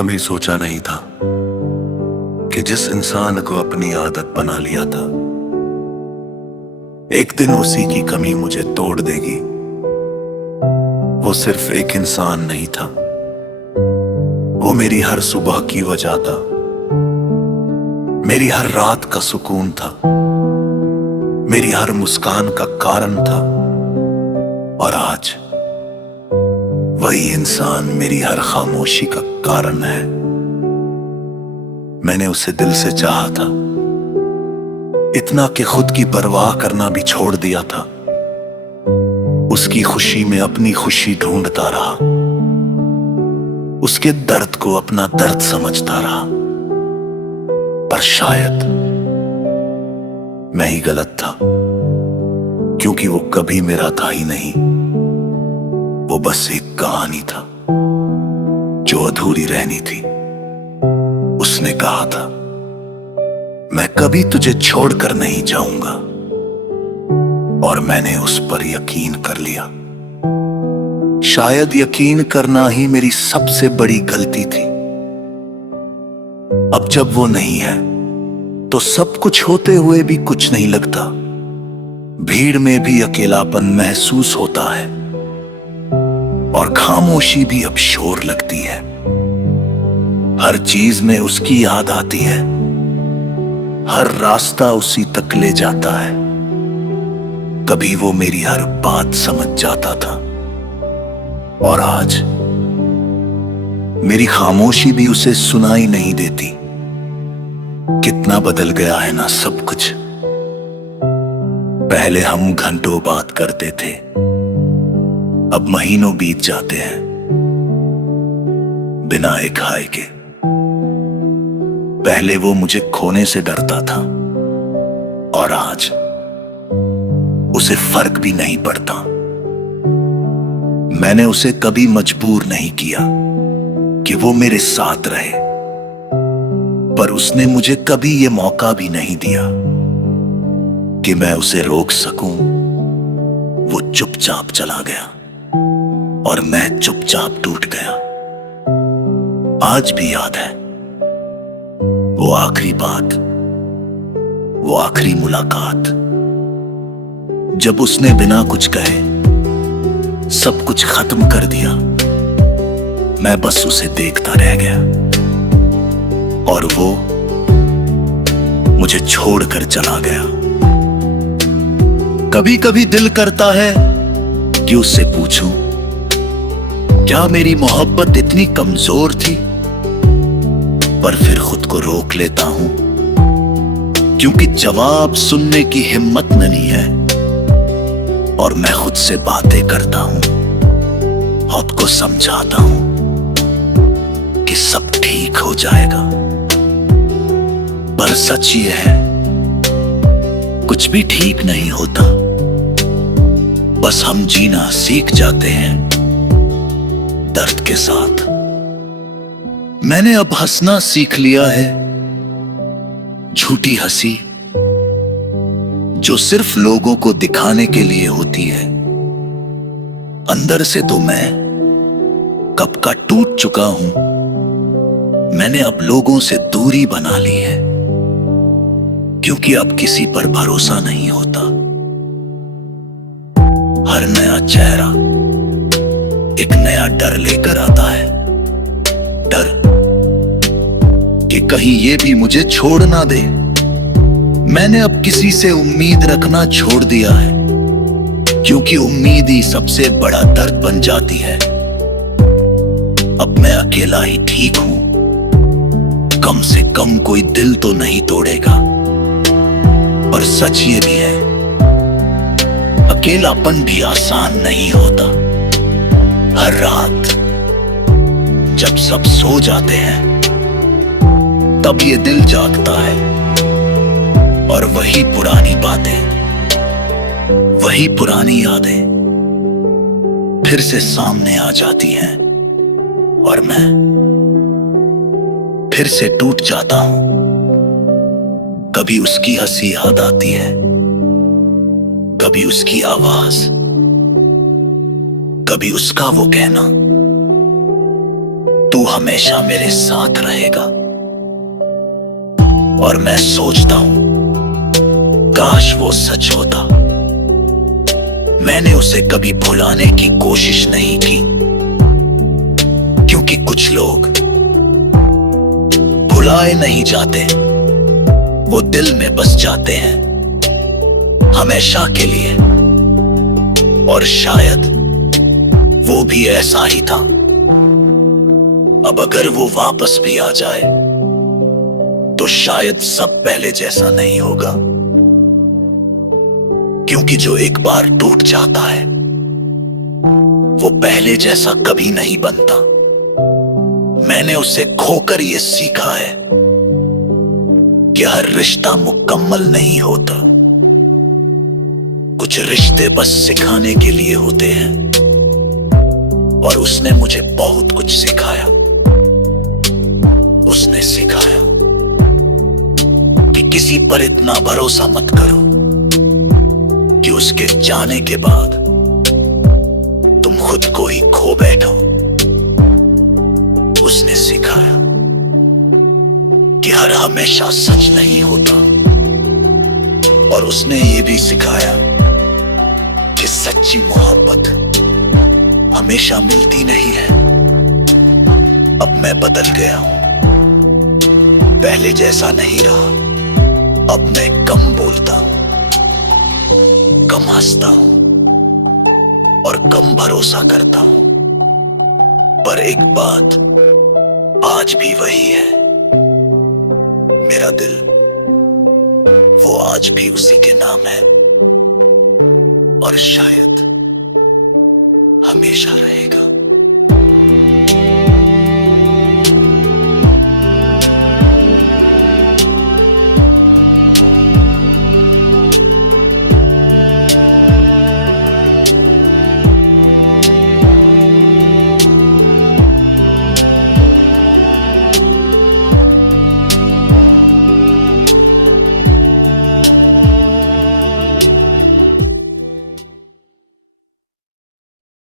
कभी सोचा नहीं था कि जिस इंसान को अपनी आदत बना लिया था, एक दिन उसी की कमी मुझे तोड़ देगी। वो सिर्फ एक इंसान नहीं था, वो मेरी हर सुबह की वजह था, मेरी हर रात का सुकून था, मेरी हर मुस्कान का कारण था। और आज वही इंसान मेरी हर खामोशी का कारण है। मैंने उसे दिल से चाहा था, इतना कि खुद की परवाह करना भी छोड़ दिया था। उसकी खुशी में अपनी खुशी ढूंढता रहा, उसके दर्द को अपना दर्द समझता रहा। पर शायद मैं ही गलत था, क्योंकि वो कभी मेरा था ही नहीं। वो बस एक कहानी था जो अधूरी रहनी थी। उसने कहा था, मैं कभी तुझे छोड़कर नहीं जाऊंगा, और मैंने उस पर यकीन कर लिया। शायद यकीन करना ही मेरी सबसे बड़ी गलती थी। अब जब वो नहीं है तो सब कुछ होते हुए भी कुछ नहीं लगता। भीड़ में भी अकेलापन महसूस होता है, और खामोशी भी अब शोर लगती है। हर चीज में उसकी याद आती है, हर रास्ता उसी तक ले जाता है। कभी वो मेरी हर बात समझ जाता था, और आज मेरी खामोशी भी उसे सुनाई नहीं देती। कितना बदल गया है ना सब कुछ। पहले हम घंटों बात करते थे, अब महीनों बीत जाते हैं बिना एक हाय के। पहले वो मुझे खोने से डरता था, और आज उसे फर्क भी नहीं पड़ता। मैंने उसे कभी मजबूर नहीं किया कि वो मेरे साथ रहे, पर उसने मुझे कभी ये मौका भी नहीं दिया कि मैं उसे रोक सकूं। वो चुपचाप चला गया, और मैं चुपचाप टूट गया। आज भी याद है वो आखिरी बात, वो आखिरी मुलाकात, जब उसने बिना कुछ कहे सब कुछ खत्म कर दिया। मैं बस उसे देखता रह गया, और वो मुझे छोड़कर चला गया। कभी कभी दिल करता है कि उससे पूछूं, क्या मेरी मोहब्बत इतनी कमजोर थी? पर फिर खुद को रोक लेता हूं, क्योंकि जवाब सुनने की हिम्मत नहीं है। और मैं खुद से बातें करता हूं, खुद को समझाता हूं कि सब ठीक हो जाएगा। पर सच ये है, कुछ भी ठीक नहीं होता। बस हम जीना सीख जाते हैं दर्द के साथ। मैंने अब हंसना सीख लिया है, झूठी हंसी जो सिर्फ लोगों को दिखाने के लिए होती है। अंदर से तो मैं कब का टूट चुका हूं। मैंने अब लोगों से दूरी बना ली है, क्योंकि अब किसी पर भरोसा नहीं होता। हर नया चेहरा एक नया डर लेकर आता है। डर कि कहीं ये भी मुझे छोड़ ना दे। मैंने अब किसी से उम्मीद रखना छोड़ दिया है, क्योंकि उम्मीद ही सबसे बड़ा दर्द बन जाती है। अब मैं अकेला ही ठीक हूं, कम से कम कोई दिल तो नहीं तोड़ेगा। पर सच ये भी है, अकेलापन भी आसान नहीं होता। हर रात जब सब सो जाते हैं, तब ये दिल जागता है, और वही पुरानी बातें, वही पुरानी यादें फिर से सामने आ जाती हैं, और मैं फिर से टूट जाता हूं। कभी उसकी हंसी याद आती है, कभी उसकी आवाज, कभी उसका वो कहना, तू हमेशा मेरे साथ रहेगा। और मैं सोचता हूं काश वो सच होता। मैंने उसे कभी भुलाने की कोशिश नहीं की, क्योंकि कुछ लोग भुलाए नहीं जाते, वो दिल में बस जाते हैं हमेशा के लिए। और शायद वो भी ऐसा ही था। अब अगर वो वापस भी आ जाए तो शायद सब पहले जैसा नहीं होगा, क्योंकि जो एक बार टूट जाता है वो पहले जैसा कभी नहीं बनता। मैंने उसे खोकर ये सीखा है कि हर रिश्ता मुकम्मल नहीं होता। कुछ रिश्ते बस सिखाने के लिए होते हैं, और उसने मुझे बहुत कुछ सिखाया। उसने सिखाया कि किसी पर इतना भरोसा मत करो कि उसके जाने के बाद तुम खुद को ही खो बैठो। उसने सिखाया कि हर हमेशा सच नहीं होता, और उसने ये भी सिखाया कि सच्ची मोहब्बत हमेशा मिलती नहीं है। अब मैं बदल गया हूं, पहले जैसा नहीं रहा। अब मैं कम बोलता हूं, कम हंसता हूं और कम भरोसा करता हूं। पर एक बात आज भी वही है, मेरा दिल वो आज भी उसी के नाम है, और शायद हमेशा रहेगा।